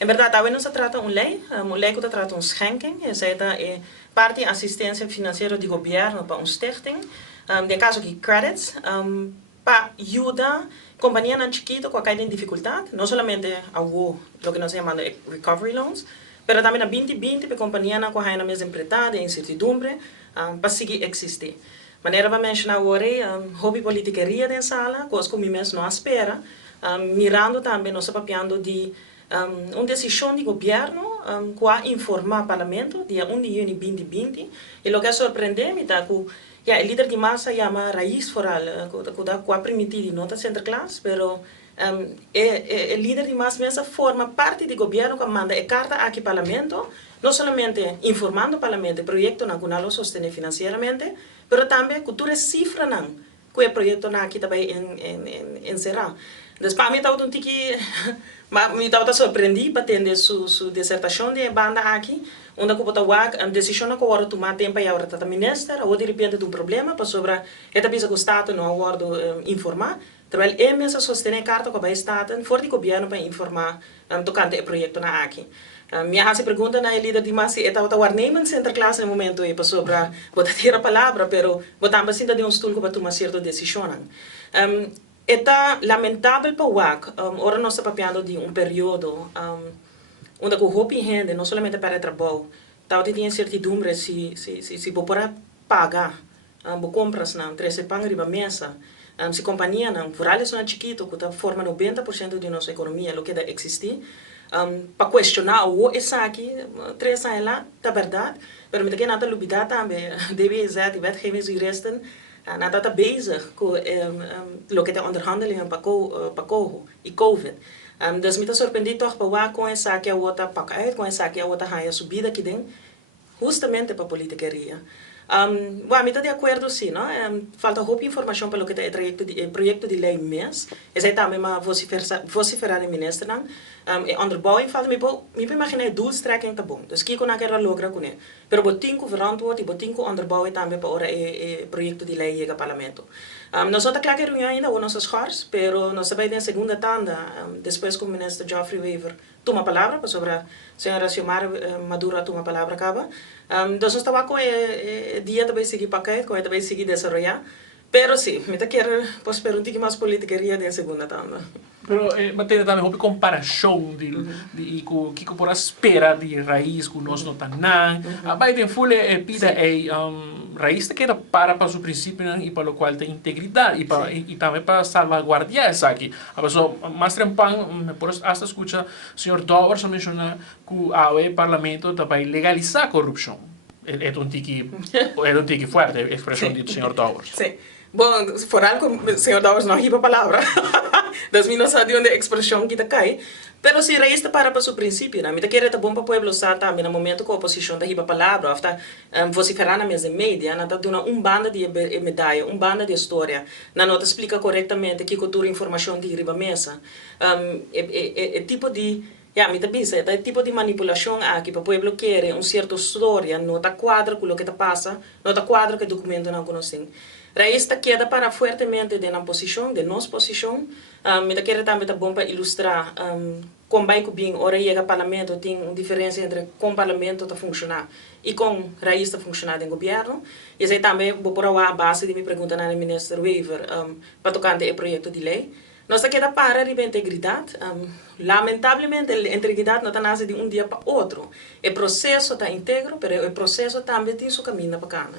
Em verdade, agora não se trata uma lei que trata um schenking, é parte de assistência financeira do governo para stichting, de caso de credits, para ajudar companhias chiquitas com a caída em dificuldade, não somente o que nós chamamos de recovery loans, mas também na 2020 para companhias com a mesma empreitada, incertidumbre, para seguir existir. Maneira para mencionar agora, hobby politiqueria da sala, coisa que eu mesmo não espera, mirando também, nós papiando de uma decisão do governo que informar o parlamento dia 1 de junho de 2020 e o que surpreende-me é que o líder de massa chama Raiz Foral, que é permitido não está centro classe, mas o líder de massa mesmo forma parte do governo que manda a carta aqui ao parlamento, não somente informando o parlamento, o projeto nacional o sostener financeiramente, mas também que tu cifra não, que o projeto aqui também encerrar. Então, para mim, estava me estava surpreendido para atender sua dissertação de banda aqui, onde eu estava a decisão que eu tomar tempo e agora está ministro, ou de repente um problema para sobre esta visa que o Estado não agora informar, terwijl ele mesmo sostener carta que o Estado for de governo para informar tocante o projeto na aqui. Minha pergunta na líder de massa é estava warnemen center classe no momento e para sobre botar a palavra, pero botar para de um estudo para tomar certa decisão. É lamentável para o WAC, ora nós estamos falando de período onde o hobby rende, não somente para o trabalho, talvez tenha incertidumbre se vou poder pagar, vou compras não, 13 pão riba mesa, se companhia não, por algo são chiquito, que forma 90% de nossa economia, o que deve existir, para questionar o essa aqui, 3 anos lá, é verdade, mas me tem nada lubida também, deve ser de wetgeving e resten, nada está bezig com o que é onderhandelingen para COVID. Dus me está surpreendido toch para com essa que a outra paca com essa que a outra raia subida aqui dentro, justamente para a politiqueria. Me está de acordo sim, não? Falta pouca informação pelo que é o projeto de lei mês. Esse também uma vociferar em ministro não. Onderbouwing falta me imaginar doelstrekking tá bom. Dus kiko na quero logra com ele. Pero botinho verantwoord e botinho onderbouwing também para ora o projeto de lei chega ao parlamento. Nós só tá claro que reunião ainda ou nossas cores, pero nós sabemos na segunda tanda, depois que o ministro Geoffrey Weaver toma a palavra para sobre a senhora Xiomara Maduro toma a palavra acaba. Nós estamos com o dia também seguir paquete, com também seguir desenvolver. Pero sim, me tá quero posso perguntar que mais politiqueria da segunda tanda. Pero mantém também uma comparação de que por espera de raiz que nós não tá não. Vai tem folha pida raiz que era para o princípio e para o qual tem integridade e também para salvaguardar essa aqui. A pessoa mais trempang me por hasta escuta o senhor Dowers menciona que o parlamento vai legalizar a corrupção. É um tique forte a expressão do senhor Dowers. Sim. Bom, se for algo, o senhor Dowers não riba a palavra. Das minas sabe onde a expressão que cai. Pero se reísta para o princípio, né? Me tá querendo bom para o povo estar também no momento que a oposição da riba a palavra, after vociferar na mesa mídia, na tá dando banda de medalha, banda de história, na nota explica corretamente que cultura informação de riba mesa, tipo de me tá bisa, é tipo de manipulação aqui para o povo querer certa história, não tá quadra com o que tá passa, não tá quadra que o documento não conhece. Esta queda para fortemente de nossa posição, me da queda também tá bom para ilustrar como vai que bem ora chega ao parlamento tem uma diferença entre como o parlamento está funcionar e como raiz está funcionar no governo. E aí também vou por a base de me perguntar na ministra Weaver para tocar o projeto de lei. Nós queda para a integridade. Lamentavelmente a integridade não está nascendo de dia para outro. O processo está íntegro, mas o processo também tem seu caminho para cá.